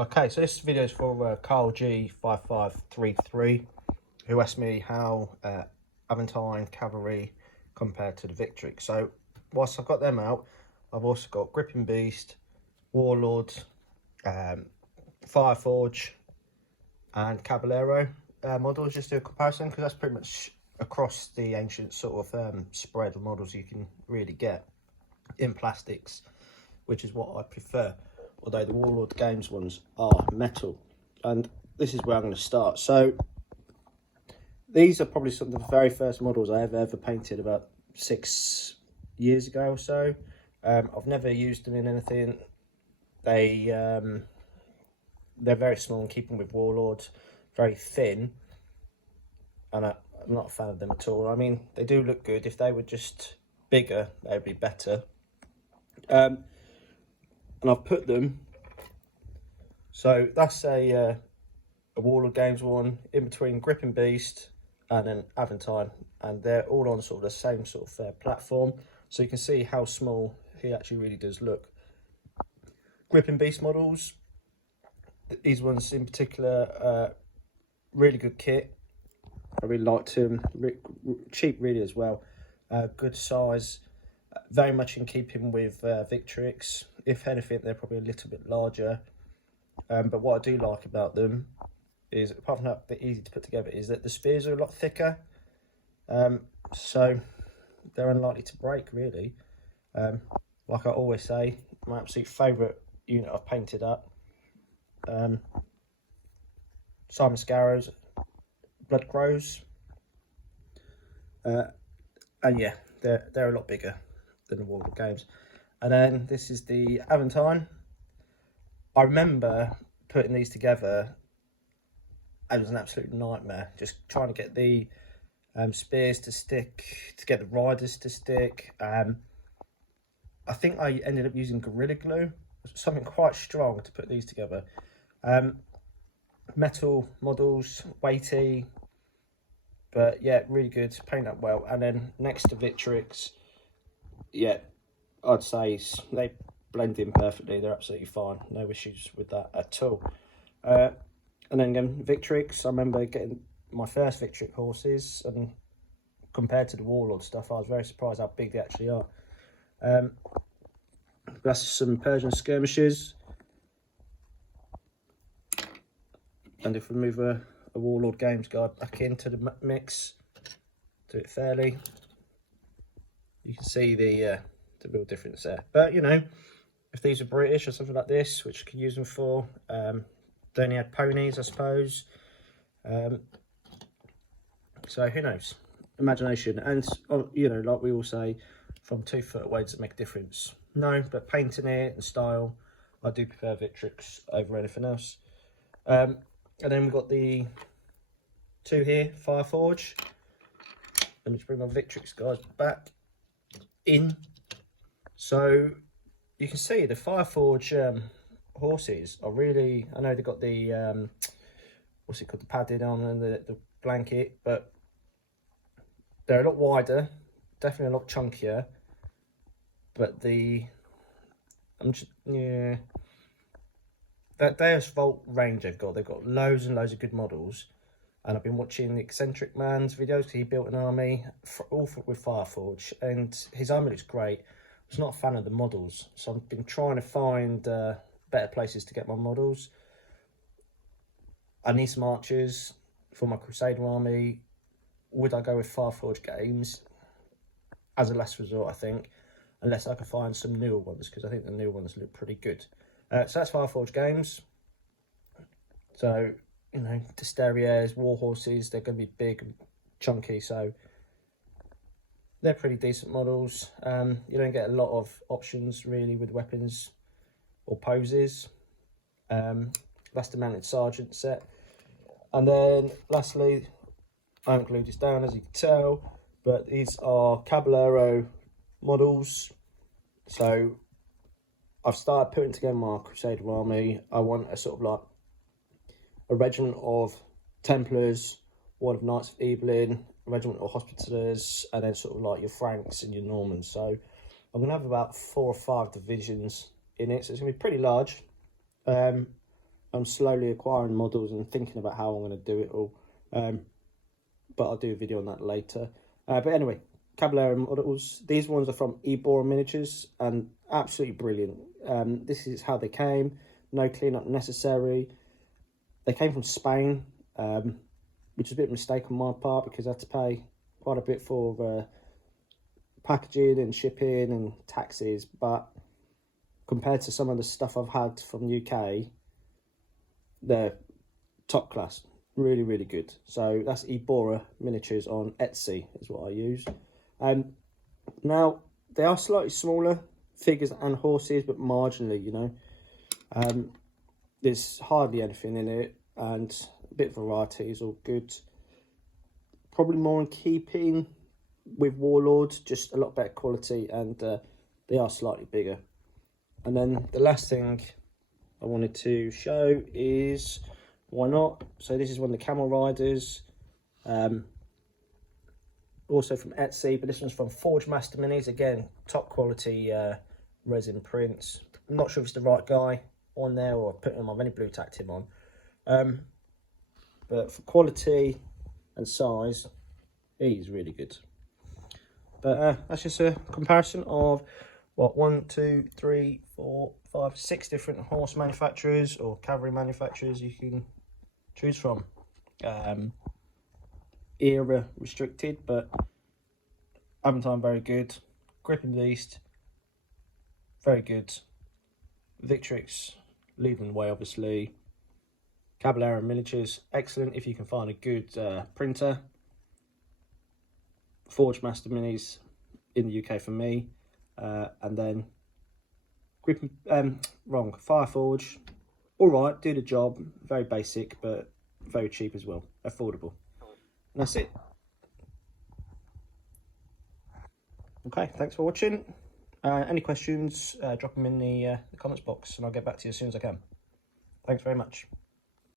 Okay, so this video is for Carl G5533, who asked me how Aventine Cavalry compared to the Victrix. So whilst I've got them out, I've also got Gripping Beast, Warlord, Fireforge and Caballero models, just do a comparison, because that's pretty much across the ancient sort of spread of models you can really get in plastics, which is what I prefer, although the Warlord Games ones are metal. And this is where I'm going to start. So these are probably some of the very first models I ever painted, about 6 years ago or so. I've never used them in anything. They're very small, in keeping with Warlord, very thin, and I'm not a fan of them at all. I mean, they do look good. If they were just bigger, they'd be better. And I've put them, so that's a Warlord Games one, in between Gripping Beast and an Aventine, and they're all on sort of the same sort of platform, so you can see how small he actually really does look. Gripping Beast models, these ones in particular, really good kit. I really liked them, cheap really as well, good size, very much in keeping with Victrix. If anything, they're probably a little bit larger, but what I do like about them is, apart from that, they're easy to put together, is that the spears are a lot thicker, so they're unlikely to break really. Like I always say, my absolute favourite unit I've painted up, Simon Scarrow's Blood Crows, and yeah, they're a lot bigger than the Warlord Games. And then this is the Aventine. I remember putting these together, and it was an absolute nightmare, just trying to get the spears to stick, to get the riders to stick. I think I ended up using Gorilla Glue, something quite strong, to put these together. Metal models, weighty, but yeah, really good, paint up well. And then next to Victrix, yeah, I'd say they blend in perfectly. They're absolutely fine, no issues with that at all. And then again, Victrix, I remember getting my first Victrix horses, and compared to the Warlord stuff, I was very surprised how big they actually are. That's some Persian skirmishers, and if we move a Warlord Games guide back into the mix, do it fairly, you can see the real difference there. But you know, if these are British or something like this, which you could use them for, they only had ponies, I suppose. So who knows? Imagination. And you know, like we all say, from 2 foot away does it make a difference? No, but painting it and style, I do prefer Victrix over anything else. And then we've got the two here, Fireforge. Let me just bring my Victrix guys back in. So you can see the Fireforge horses are really, I know they've got the what's it called, the padding on and the blanket, but they're a lot wider, definitely a lot chunkier. But the that Deus Vault range they've got loads and loads of good models. And I've been watching the Eccentric Man's videos, because he built an army with Fireforge, and his army looks great. I was not a fan of the models, so I've been trying to find better places to get my models. I need some archers for my Crusader army. Would I go with Fireforge Games as a last resort, I think, unless I can find some newer ones, because I think the newer ones look pretty good. So that's Fireforge Games. So, you know, Desteriers, war horses, they're going to be big and chunky, so they're pretty decent models. You don't get a lot of options really with weapons or poses. That's the Mounted Sergeant set. And then lastly, I haven't glued this down as you can tell, but these are Caballero models. So I've started putting together my Crusader army. I want a sort of like a regiment of Templars, one of Knights of Evelyn, a regiment of Hospitallers, and then sort of like your Franks and your Normans. So I'm going to have about 4 or 5 divisions in it, so it's going to be pretty large. I'm slowly acquiring models and thinking about how I'm going to do it all. But I'll do a video on that later. But anyway, Caballero models. These ones are from D.B.A Miniatures and absolutely brilliant. This is how they came. No cleanup necessary. They came from Spain, which is a bit of a mistake on my part because I had to pay quite a bit for packaging and shipping and taxes. But compared to some of the stuff I've had from the UK, they're top class. Really, really good. So that's D.B.A Miniatures on Etsy is what I use. Now, they are slightly smaller figures and horses, but marginally, you know. There's hardly anything in it, and a bit of variety is all good. Probably more in keeping with Warlord, just a lot better quality, and they are slightly bigger. And then the last thing I wanted to show is, why not? So this is one of the Camel Riders, also from Etsy, but this one's from Forge Master Minis. Again, top quality resin prints. I'm not sure if it's the right guy on there or put him on. I've only blue tacked him on. But for quality and size, he's really good. But that's just a comparison of what, 1, 2, 3, 4, 5, 6 different horse manufacturers or cavalry manufacturers you can choose from. Era restricted, but Aventine very good. Grip and Beast very good. Victrix leading the way, obviously. Caballero Miniatures excellent if you can find a good printer. Forge Master Minis in the UK for me, and then Fireforge, all right, do the job, very basic but very cheap as well, affordable. And that's it. Okay, thanks for watching. Any questions, drop them in the comments box and I'll get back to you as soon as I can. Thanks very much.